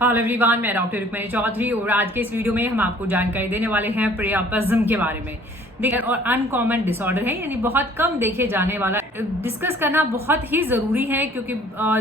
Hello everyone, मैं doctor Rukmini Chaudhary और आज के इस वीडियो में हम आपको जानकारी देने वाले हैं प्रियापिज्म के बारे में। देखिए, और अनकॉमन डिसऑर्डर है, यानी बहुत कम देखे जाने वाला। डिस्कस करना बहुत ही जरूरी है क्योंकि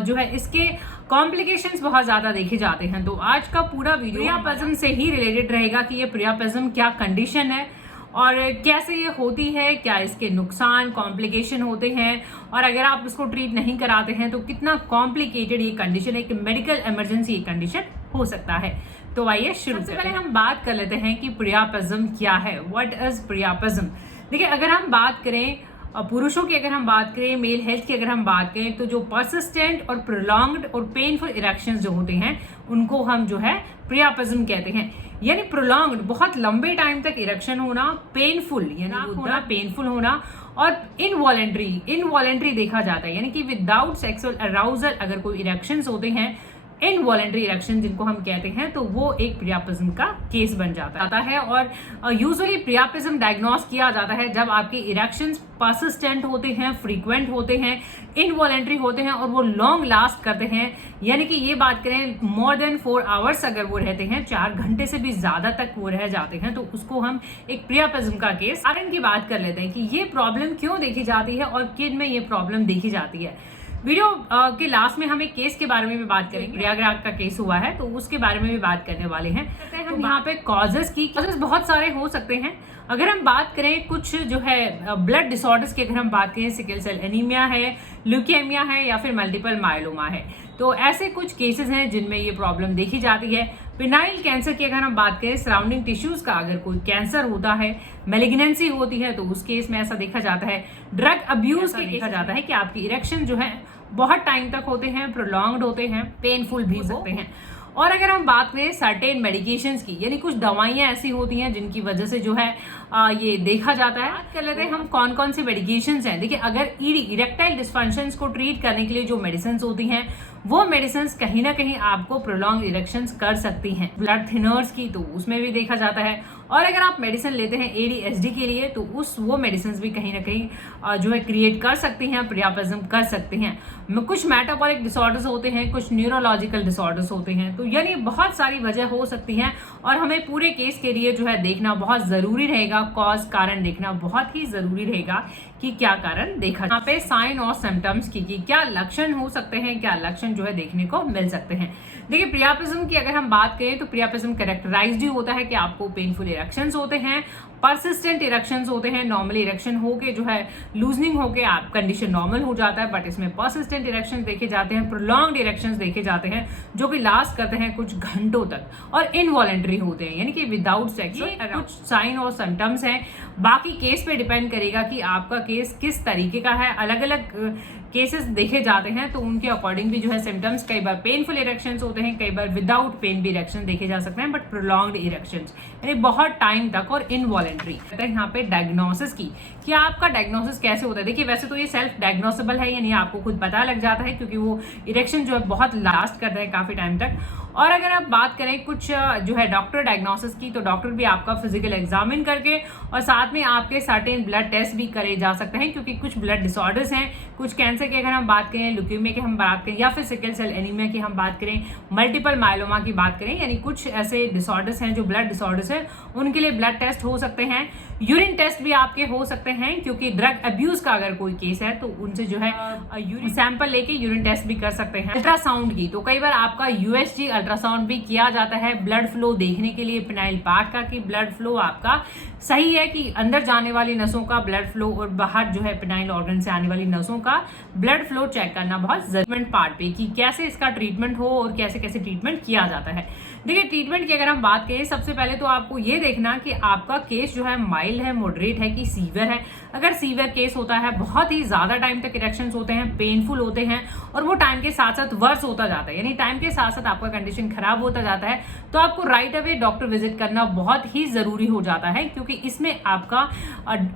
जो है इसके कॉम्प्लिकेशंस बहुत ज्यादा देखे जाते हैं। तो आज का पूरा वीडियो प्रियापिज्म से ही रिलेटेड रहेगा कि ये प्रियापिज्म क्या कंडीशन है और कैसे ये होती है, क्या इसके नुकसान कॉम्प्लिकेशन होते हैं, और अगर आप इसको ट्रीट नहीं कराते हैं तो कितना कॉम्प्लिकेटेड ये कंडीशन है, कि मेडिकल इमरजेंसी ये कंडीशन हो सकता है। तो आइए शुरू से पहले हम बात कर लेते हैं कि प्रियापिज्म क्या है। What is priapism? देखिए, अगर हम बात करें पुरुषों की, अगर हम बात करें मेल हेल्थ की, अगर हम बात करें तो जो परसिस्टेंट और प्रोलॉन्ग्ड और पेनफुल इरेक्शंस जो होते हैं उनको हम जो है प्रियापिज्म कहते हैं। यानी प्रोलॉन्ग्ड, बहुत लंबे टाइम तक इरेक्शन होना, पेनफुल यानी होना, पेनफुल होना, और इनवॉलेंट्री देखा जाता है, यानी कि विदाउट सेक्सुअल अराउजल अगर कोई इरेक्शंस होते हैं, इनवॉलेंट्री इरेक्शन जिनको हम कहते हैं, तो वो एक प्रियापिज्म का केस बन जाता है। और यूजुअली प्रियापिज्म डायग्नोस किया जाता है जब आपके इरेक्शंस परसिस्टेंट होते हैं, फ्रीक्वेंट होते हैं, इनवॉलेंट्री होते हैं और वो लॉन्ग लास्ट करते हैं। यानी कि ये बात करें मोर देन 4 आवर्स अगर वो रहते हैं, 4 घंटे से भी ज्यादा तक वो रह जाते हैं, तो उसको हम एक प्रियापिज्म का केस। कारण की बात कर लेते हैं कि ये प्रॉब्लम क्यों देखी जाती है और किन में ये प्रॉब्लम देखी जाती है। वीडियो के लास्ट में हम एक केस के बारे में भी बात करेंगे। प्रयागराज का केस हुआ है तो उसके बारे में भी बात करने वाले हैं। हम यहाँ पे कॉजेस बहुत सारे हो सकते हैं। अगर हम बात करें कुछ जो है ब्लड डिसऑर्डर्स की, अगर हम बात करें सिकल सेल एनीमिया है, ल्यूकेमिया है या फिर मल्टीपल मायलोमा है, तो ऐसे कुछ केसेस हैं जिनमें ये प्रॉब्लम देखी जाती है। पिनाइल कैंसर की अगर हम बात करें, सराउंडिंग टिश्यूज का अगर कोई कैंसर होता है, मैलिग्नेंसी होती है, तो उस केस में ऐसा देखा जाता है। ड्रग अब्यूज के देखा जाता है कि आपकी इरेक्शन जो है बहुत टाइम तक होते हैं, प्रोलॉन्ग्ड होते हैं, पेनफुल भी हो सकते हैं। और अगर हम बात करें सर्टेन मेडिकेशंस की, यानी कुछ दवाइयां ऐसी होती हैं जिनकी वजह से जो है ये देखा जाता है। बात कर लेते हैं हम कौन कौन से मेडिकेशंस हैं। देखिए, अगर इरेक्टाइल डिस्फंक्शंस को ट्रीट करने के लिए जो मेडिसिन होती हैं, वो मेडिसिन कहीं ना कहीं आपको प्रोलॉन्ग इरेक्शंस कर सकती हैं। ब्लड थिनर्स की, तो उसमें भी देखा जाता है। और अगर आप मेडिसिन लेते हैं ADHD के लिए, तो वो मेडिसिन भी कहीं ना कहीं जो है क्रिएट कर सकती हैं, प्रियापिज्म कर सकती हैं। कुछ मेटाबॉलिक डिसऑर्डर्स होते हैं, कुछ न्यूरोलॉजिकल डिसऑर्डर्स होते हैं, तो यानी बहुत सारी वजह हो सकती हैं। और हमें पूरे केस के लिए जो है देखना बहुत जरूरी रहेगा, कॉज कारण देखना बहुत ही जरूरी रहेगा कि क्या कारण देखा। यहाँ पे साइन और सिम्टम्स की क्या लक्षण हो सकते हैं, क्या लक्षण जो है देखने को मिल सकते हैं। देखिए, प्रियापिज्म की अगर हम बात करें तो प्रियापिज्म कैरेक्टराइज्ड होता है कि आपको पेनफुल इरेक्शंस होते हैं, परसिस्टेंट इरेक्शंस होते हैं। नॉर्मली इरेक्शन होके जो है लूजनिंग होके आप कंडीशन नॉर्मल हो जाता है, बट इसमें परसिस्टेंट इरेक्शन देखे जाते हैं, प्रोलॉन्ग्ड इरेक्शंस देखे जाते हैं जो कि लास्ट करते हैं कुछ घंटों तक, और इनवॉलेंट्री होते हैं, यानी कि विदाउट सेक्स। कुछ साइन और सिम्टम्स हैं। बाकी केस पे डिपेंड करेगा कि आपका केस किस तरीके का है। अलग अलग केसेस देखे जाते हैं तो उनके अकॉर्डिंग भी जो है सिम्टम्स, कई बार पेनफुल इरेक्शंस होते हैं, कई बार विदाउट पेन भी इरेक्शन देखे जा सकते हैं, बट प्रोलॉन्ग्ड इरेक्शंस यानी बहुत टाइम तक, और इनवॉलेंट्री। यहाँ पे डायग्नोसिस की, कि आपका डायग्नोसिस कैसे होता है। देखिए, वैसे तो ये सेल्फ डायग्नोसेबल है, यानी आपको खुद पता लग जाता है क्योंकि वो इरेक्शन जो है बहुत लास्ट करता है काफी टाइम तक। और अगर आप बात करें कुछ जो है डॉक्टर डायग्नोसिस की, तो डॉक्टर भी आपका फिजिकल एग्जामिन करके और साथ में आपके सर्टेन ब्लड टेस्ट भी करे जा सकते हैं, क्योंकि कुछ ब्लड डिसऑर्डर्स हैं, कुछ कैंसर की अगर हम बात करें, ल्यूकेमिया की हम बात करें, या फिर सिकल सेल एनीमिया की हम बात करें, मल्टीपल मायलोमा की बात करें, यानी कुछ ऐसे डिसऑर्डर्स हैं जो ब्लड डिसऑर्डर्स है, उनके लिए ब्लड टेस्ट हो सकते हैं। यूरिन टेस्ट भी आपके हो सकते हैं, क्योंकि ड्रग अब्यूज का अगर कोई केस है तो उनसे जो है यूरिन सैंपल लेके यूरिन टेस्ट भी कर सकते हैं। अल्ट्रासाउंड की, तो कई बार आपका USG अल्ट्रासाउंड भी किया जाता है ब्लड फ्लो देखने के लिए, पिनाइल पार्ट का, कि ब्लड फ्लो आपका सही है, कि अंदर जाने वाली नसों का ब्लड फ्लो और बाहर जो है पिनाइल ऑर्गन से आने वाली नसों का ब्लड फ्लो चेक करना बहुत जरूरी पार्ट पे, कि कैसे इसका ट्रीटमेंट हो और कैसे कैसे ट्रीटमेंट किया जाता है। देखिए, ट्रीटमेंट की अगर हम बात करें, सबसे पहले तो आपको ये देखना कि आपका केस जो है माइल्ड है, मॉडरेट है कि सीवियर है। अगर सीवियर केस होता है, बहुत ही ज्यादा टाइम तक इरेक्शंस होते हैं, पेनफुल होते हैं, और वो टाइम के साथ साथ वर्स होता जाता है, यानी टाइम के साथ साथ आपका कंडीशन खराब होता जाता है, तो आपको राइट अवे डॉक्टर विजिट करना बहुत ही जरूरी हो जाता है, क्योंकि इसमें आपका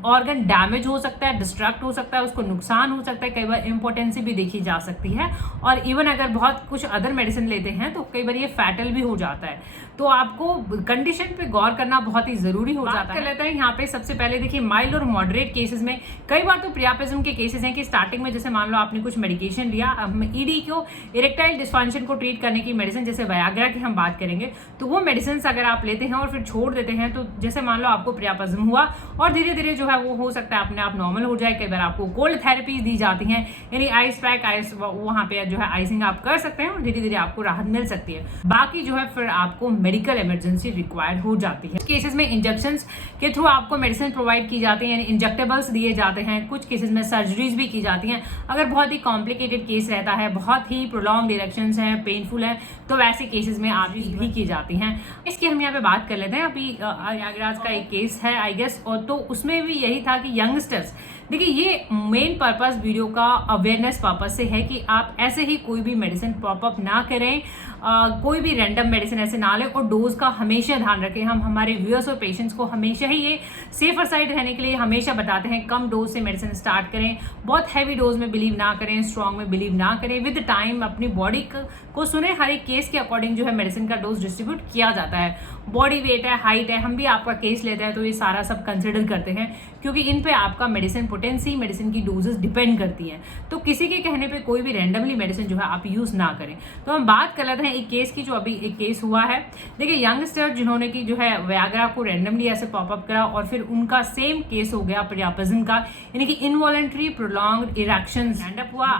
ऑर्गन डैमेज हो सकता है, डिस्ट्रक्ट हो सकता है, उसको नुकसान हो सकता है, कई बार इंपोर्टेंसी भी देखी जा सकती है, और इवन अगर बहुत कुछ अदर मेडिसिन लेते हैं तो कई बार ये फैटल भी हो जाता है। तो आपको कंडीशन पे गौर करना बहुत ही जरूरी हो जाता है। कर लेते हैं यहाँ पे सबसे पहले देखिए माइल्ड और मॉडरेट केसेस में कई बार तो प्रियापिज्म के केसेस हैं कि स्टार्टिंग में जैसे मान लो आपने कुछ मेडिकेशन लिया, ईडी को इरेक्टाइल डिस्फंक्शन को ट्रीट करने की मेडिसिन जैसे जैसे वयाग्रा की हम बात करेंगे, तो वो मेडिसिन अगर आप लेते हैं और फिर छोड़ देते हैं, तो जैसे मान लो आपको प्रियापज्म हुआ और धीरे धीरे जो है वो हो सकता है अपने आप नॉर्मल हो जाए। कई बार आपको कोल्ड थेरेपी दी जाती है, यानी आइस पैक, आइस वहां पे जो है आइसिंग आप कर सकते हैं और धीरे धीरे आपको राहत मिल सकती है। बाकी जो है फिर आपको मेडिकल इमरजेंसी रिक्वायर्ड हो जाती है। केसेस में इंजेक्शन के थ्रू आपको मेडिसिन प्रोवाइड की जाती है, यानी इंजेक्टेबल्स दिए जाते हैं। कुछ केसेस में सर्जरीज भी की जाती हैं। अगर बहुत ही कॉम्प्लिकेटेड केस रहता है, बहुत ही प्रोलॉन्ग इरेक्शंस हैं, पेनफुल है, तो वैसे केसेस में आर्टरीज भी की जाती हैं। इसकी हम यहाँ पे बात कर लेते हैं। अभी प्रयागराज का एक केस है आई गेस, और तो उसमें भी यही था कि यंगस्टर्स, देखिए ये मेन पर्पस वीडियो का अवेयरनेस पर्पस से है कि आप ऐसे ही कोई भी मेडिसिन पॉप अप ना करें, कोई भी रैंडम मेडिसिन ऐसे ना लें, और डोज का हमेशा ध्यान रखें। हम हमारे व्यूअर्स और पेशेंट्स को हमेशा ही ये सेफर साइड रहने के लिए हमेशा बताते हैं कम डोज से मेडिसिन स्टार्ट करें, बहुत हैवी डोज में बिलीव ना करें, स्ट्रॉन्ग में बिलीव ना करें। विद टाइम अपनी बॉडी को सुने, हर एक केस के अकॉर्डिंग जो है मेडिसिन का डोज डिस्ट्रीब्यूट किया जाता है। बॉडी वेट है, हाइट है, हम भी आपका केस लेते हैं तो ये सारा सब कंसिडर करते हैं, क्योंकि इन पे आपका मेडिसिन पोटेंसी, मेडिसिन की डोजेस डिपेंड करती हैं। तो किसी के कहने पे कोई भी रैंडमली मेडिसिन जो है आप यूज ना करें। तो हम बात कर लेते हैं एक केस की, जो अभी एक केस हुआ है। देखिए यंगस्टर जिन्होंने की जो है वयाग्रा को रैंडमली ऐसे पॉपअप करा और फिर उनका सेम केस हो गया प्रियापज्म का, यानी कि involuntary prolonged erections land up हुआ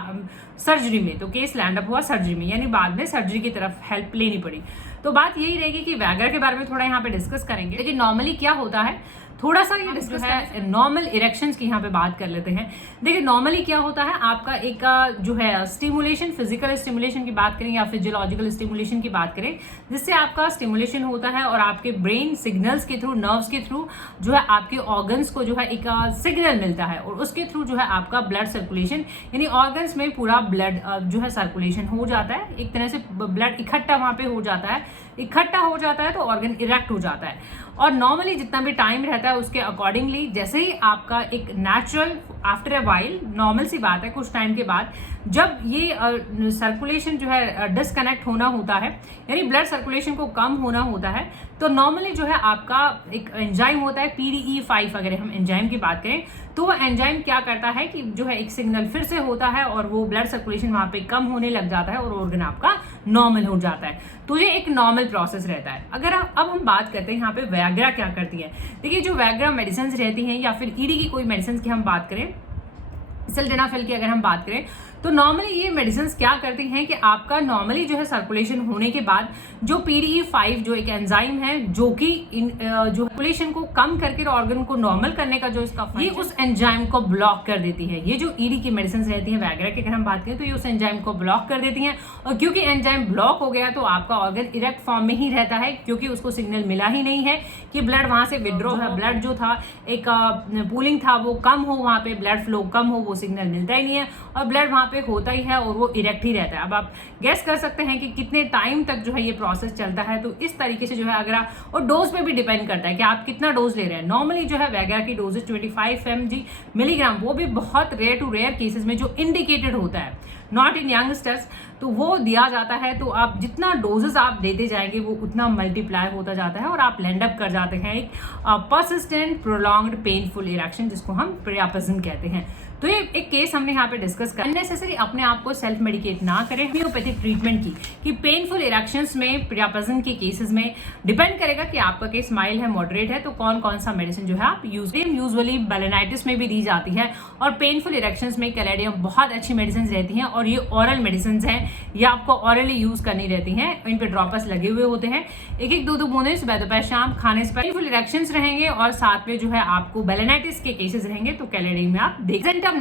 सर्जरी में। तो केस लैंड अप हुआ सर्जरी में, यानी बाद में सर्जरी की तरफ हेल्प लेनी पड़ी। तो बात यही रहेगी कि वयाग्रा के बारे में थोड़ा यहाँ पे डिस्कस करेंगे। लेकिन नॉर्मली क्या होता है, थोड़ा सा ये डिस्कस है नॉर्मल इरेक्शंस की यहाँ पे बात कर लेते हैं। देखिए नॉर्मली क्या होता है, आपका एक जो है स्टिमुलेशन, फिजिकल स्टिमुलेशन की बात करें या फिजियोलॉजिकल स्टिमुलेशन की बात करें, जिससे आपका स्टिमुलेशन होता है और आपके ब्रेन सिग्नल्स के थ्रू, नर्व्स के थ्रू जो है आपके ऑर्गन्स को जो है एक सिग्नल मिलता है, और उसके थ्रू जो है आपका ब्लड सर्कुलेशन, यानी ऑर्गन्स में पूरा ब्लड जो है सर्कुलेशन हो जाता है। एक तरह से ब्लड इकट्ठा वहां पे हो जाता है, इकट्ठा हो जाता है तो ऑर्गन इरेक्ट हो जाता है। और नॉर्मली जितना भी टाइम रहता है उसके अकॉर्डिंगली, जैसे ही आपका एक natural after a while, normal सी बात है, कुछ टाइम के बाद जब ये सर्कुलेशन जो है डिस्कनेक्ट होना होता है, यानी ब्लड सर्कुलेशन को कम होना होता है, तो नॉर्मली जो है आपका एक एंजाइम होता है PDE5, अगर हम एंजाइम की बात करें तो वो एंजाइम क्या करता है कि जो है एक सिग्नल फिर से होता है और वो ब्लड सर्कुलेशन वहां पे कम होने लग जाता है और ऑर्गन आपका नॉर्मल हो जाता है। तो ये एक नॉर्मल प्रोसेस रहता है। अगर अब हम बात करते हैं यहाँ पे वयाग्रा क्या करती है। देखिए जो वयाग्रा मेडिसिन रहती हैं या फिर ईडी की कोई मेडिसिन की हम बात करें, सिल्डेनाफिल की अगर हम बात करें, तो नॉर्मली ये मेडिसिन क्या करती हैं कि आपका नॉर्मली जो है सर्कुलेशन होने के बाद जो PDE5 जो एक एंजाइम है जो कि जो सर्कुलेशन को कम करके ऑर्गन को नॉर्मल करने का जो इसका ये उस एंजाइम को ब्लॉक कर देती है। ये जो ईडी की मेडिसिन रहती है वयाग्रा की अगर हम बात करें तो ये उस एंजाइम को ब्लॉक कर देती हैं, और क्योंकि एंजाइम ब्लॉक हो गया तो आपका ऑर्गन इरेक्ट फॉर्म में ही रहता है, क्योंकि उसको सिग्नल मिला ही नहीं है कि ब्लड वहां से विड्रॉ है, ब्लड जो था एक पूलिंग था वो कम हो, वहां पे ब्लड फ्लो कम हो, वो सिग्नल मिलता ही नहीं है और ब्लड वहां पे होता ही है और वो इरेक्ट ही रहता है। अब आप गेस कर सकते हैं कि कितने टाइम तक जो है ये प्रोसेस चलता है। तो इस तरीके से जो है अगर आप, और डोज पे भी डिपेंड करता है कि आप कितना डोज ले रहे हैं। नॉर्मली जो है वयाग्रा की डोजेज 25 mg मिलीग्राम, वो भी बहुत रेयर टू रेयर केसेस में जो इंडिकेटेड होता है, नॉट इन यंगस्टर्स, तो वो दिया जाता है। तो आप जितना डोजेस आप देते जाएंगे वो उतना मल्टीप्लाई होता जाता है और आप लैंड अप कर जाते हैं एक परसिस्टेंट प्रोलॉन्ग्ड पेनफुल इरेक्शन, जिसको हम प्रियापज्म कहते हैं। तो ये एक केस हमने यहाँ पे डिस्कस कर, अननेसेसरी अपने आप को सेल्फ मेडिकेट ना करें होम्योपैथिक ट्रीटमेंट की, कि पेनफुल इरेक्शंस में प्रियापज्म के केसेस में डिपेंड करेगा कि आपका केस माइल्ड है, मॉडरेट है, तो कौन कौन सा मेडिसिन जो है आप यूजुअली बेलेनाइटिस में भी दी जाती है, और पेनफुल इरेक्शंस में कैलेडियम बहुत अच्छी मेडिसिन रहती हैं, और ये ऑरल मेडिसिन हैं, ये आपको ऑरली यूज करनी रहती हैं। इन पे ड्रॉपर्स लगे हुए होते हैं, एक एक दो बूंदे सुबह दोपहर शाम खाने से। पेनफुल इरेक्शंस रहेंगे और साथ में जो है आपको बेलेनाइटिस के केसेस रहेंगे, तो कैलेडियम में आप देख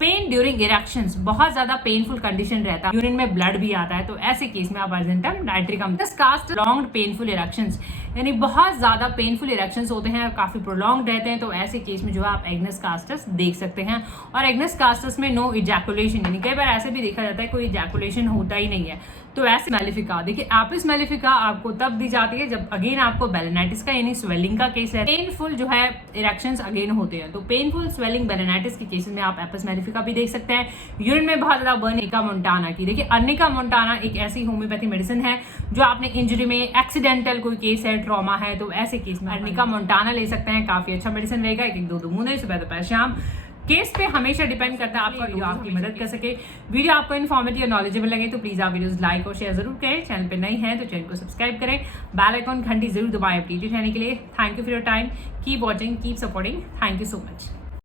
पेन ड्यूरिंग इरेक्शंस, बहुत ज्यादा पेनफुल कंडीशन रहता है, यूरिन में ब्लड भी आता है, तो ऐसे केस में आप argentum nitricum. Long painful erections, यानी बहुत ज्यादा पेनफुल इरेक्शंस होते हैं और काफी प्रोलॉन्ग रहते हैं, तो ऐसे केस में जो है आप एग्नस कास्टस देख सकते हैं। और एग्नस कास्टस में नो इजैकुलेशन, यानी कई बार ऐसे भी देखा जाता है कोई इजैकुलेशन होता ही नहीं है, तो ऐसे मेलिफिका, देखिए एपिस मेलिफिका आपको तब दी जाती है जब अगेन आपको बेलेनाइटिस का यानी स्वेलिंग का केस है, पेनफुल जो है इरेक्शंस अगेन होते हैं, तो पेनफुल स्वेलिंग बेलेनाइटिस के केसेस में आप एपिस मेलिफिका भी देख सकते हैं। यूरिन में बहुत ज्यादा बर्न, अर्निका मोंटाना की, देखिए अर्निका मोंटाना एक ऐसी होम्योपैथी मेडिसिन है जो आपने इंजरी में एक्सीडेंटल कोई केस है, ट्रॉमा है, तो ऐसे केस में अर्निका मोंटाना ले सकते हैं, काफी अच्छा मेडिसिन रहेगा, एक एक दो बूंदे सुबह दोपहर शाम केस पे हमेशा डिपेंड करता है आपका वीडियो आपकी मदद कर सके। वीडियो आपको इन्फॉर्मेटिव या नॉलेजेबल लगे तो प्लीज आप वीडियोस लाइक और शेयर जरूर करें। चैनल पे नए हैं तो चैनल को सब्सक्राइब करें, बेल आइकॉन घंटी जरूर दबाएं अपडेटेड रहने के लिए। Thank you for your time, keep watching, keep supporting, thank you so much.